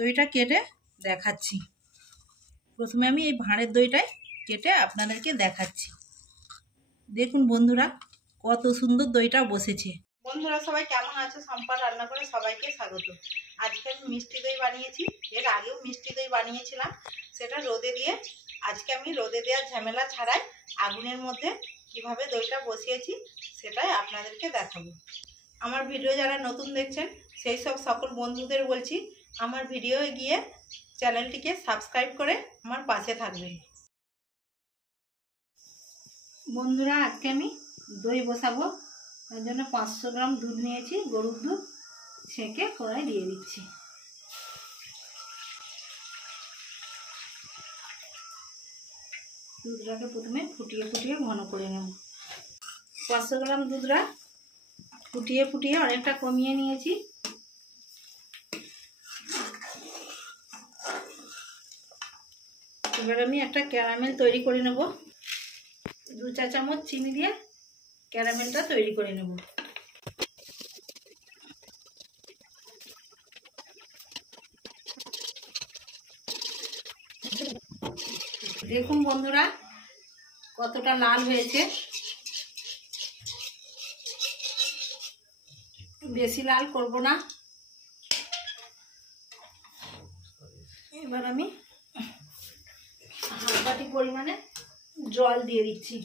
দইটা কেটে দেখাচ্ছি। প্রথমে আমি এই ভাঁড়ের দইটাই কেটে আপনাদেরকে দেখাচ্ছি। দেখুন বন্ধুরা, কত সুন্দর দইটা বসেছে। বন্ধুরা সবাই কেমন আছো? সম্পার রান্না করে সবাইকে স্বাগত। আজকে আমি মিষ্টি দই বানিয়েছি। এর আগেও মিষ্টি দই বানিয়েছিলাম, সেটা রোদে দিয়ে। আজকে আমি রোদে দেওয়ার ঝামেলা ছাড়াই আগুনের মধ্যে কিভাবে দইটা বসিয়েছি সেটাই আপনাদেরকে দেখাবো। আমার ভিডিও যারা নতুন দেখছেন সেই সব সকল বন্ধুদের বলছি, আমার ভিডিও গিয়ে চ্যানেলটিকে সাবস্ক্রাইব করে আমার পাশে থাকবেন। বন্ধুরা আজকে আমি দই বসাবো, তার জন্য 500 গ্রাম দুধ নিয়েছি, গরুর দুধ। ছেঁকে কড়াই দিয়ে দিচ্ছি। দুধটাকে প্রথমে ফুটিয়ে ফুটিয়ে ঘন করে নেব। 500 গ্রাম দুধটা ফুটিয়ে ফুটিয়ে অনেকটা কমিয়ে নিয়েছি। এবার আমি একটা ক্যারামেল তৈরি করে নেব। 2 চা চামচ চিনি দিয়ে ক্যারামেলটা তৈরি করে নেব। দেখুন বন্ধুরা কতটা লাল হয়েছে। বেশি লাল করব না। এবার আমি হাফ বাটি পরিমাণে জল দিয়ে দিচ্ছি।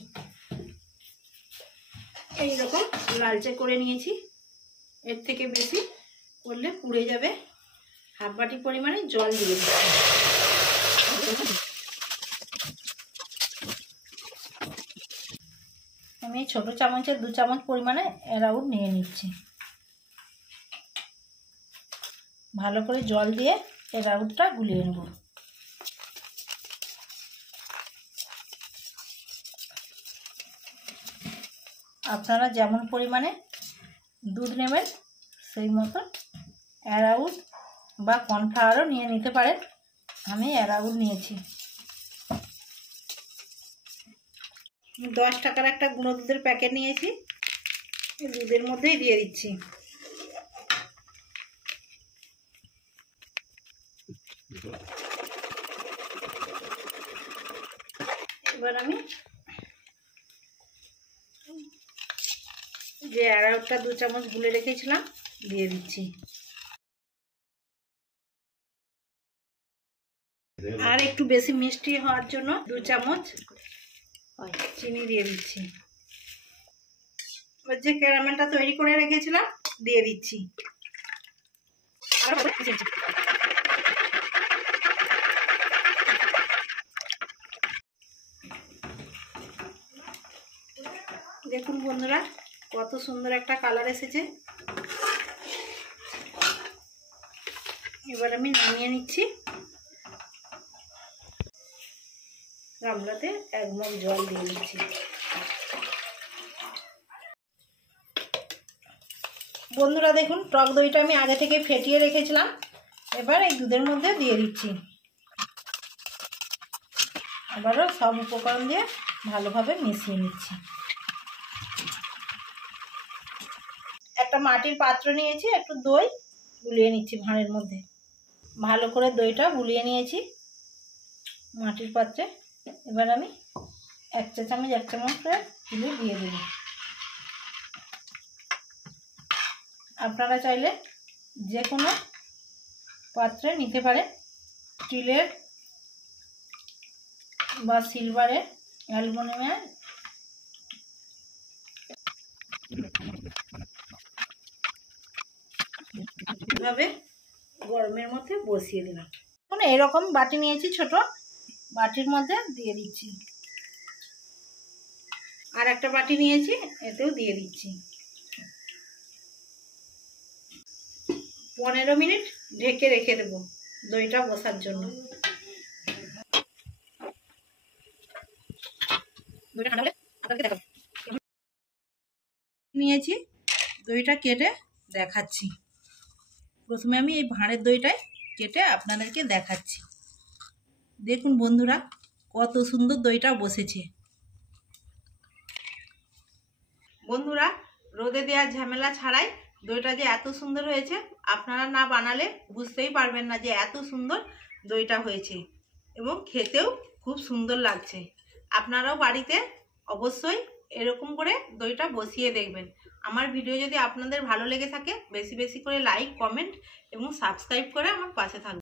এইরকম লালচে করে নিয়েছি, এর থেকে বেশি করলে পুড়ে যাবে। হাফ বাটি পরিমাণে জল দিয়ে দিচ্ছি। আমি ছোট চামচের 2 চামচ পরিমাণে অ্যারাউট নিয়ে নিচ্ছি। ভালো করে জল দিয়ে অ্যারাউটটা গুলিয়ে নেব। আপনারা যেমন পরিমাণে দুধ নেবেন সেই মতো অ্যারাউট বা কর্নফ্লাওয়ারও নিয়ে নিতে পারেন। আমি অ্যারাউট নিয়েছি। 10 টাকার একটা গুঁড়ো দুধের প্যাকেট নিয়েছি, দুধের মধ্যেই দিয়ে দিচ্ছি। এবার আমি যে অ্যারাউটটা 2 চামচ গুলে রেখেছিলাম দিয়ে দিচ্ছি। আর একটু বেশি মিষ্টি হওয়ার জন্য 2 চামচ চিনি দিয়ে দিচ্ছি। এবার যে ক্যারামেলটা তৈরি করে রেখেছিলাম দিয়ে দিচ্ছি। দেখুন বন্ধুরা কত সুন্দর একটা কালার এসেছে। এবার আমি নামিয়ে নিচ্ছি। গামলাতে 1 মগ জল দিয়ে দিচ্ছি। বন্ধুরা দেখুন টক দইটা আমি আগে থেকে ফেটিয়ে রেখেছিলাম, এবার এই দুধের মধ্যে দিয়ে দিচ্ছি। আবারও সব উপকরণ দিয়ে ভালোভাবে মিশিয়ে নিচ্ছি। একটা মাটির পাত্র নিয়েছি, একটু দই গুলিয়ে নিচ্ছি ভাঁড়ের মধ্যে। ভালো করে দইটা গুলিয়ে নিয়েছি মাটির পাত্রে। এবার আমি 1 চা চামচ করে চিনি দিয়ে দেব। আপনারা চাইলে যে কোনো পাত্রে নিতে পারেন, স্টিলের বা সিলভারের, অ্যালুমিনিয়ামের। এভাবে গরমের মধ্যে বসিয়ে দিলাম। এখন এরকম বাটি নিয়েছি, ছোট বাটির মধ্যে দিয়ে দিচ্ছি। আর একটা বাটি নিয়েছি, এতেও দিয়ে দিচ্ছি। 15 মিনিট ঢেকে রেখে দেব দইটা বসার জন্য। নিয়েছি, দইটা কেটে দেখাচ্ছি। প্রথমে আমি এই ভাঁড়ের দইটাই কেটে আপনাদেরকে দেখাচ্ছি। দেখুন বন্ধুরা কত সুন্দর দইটা বসেছে। বন্ধুরা রোদে দেওয়ার ঝামেলা ছাড়াই দইটা যে এত সুন্দর হয়েছে, আপনারা না বানালে বুঝতেই পারবেন না যে এত সুন্দর দইটা হয়েছে, এবং খেতেও খুব সুন্দর লাগছে। আপনারাও বাড়িতে অবশ্যই এরকম করে দইটা বসিয়ে দেখবেন। আমার ভিডিও যদি আপনাদের ভালো লেগে থাকে বেশি বেশি করে লাইক, কমেন্ট এবং সাবস্ক্রাইব করে আমার পাশে থাকবেন।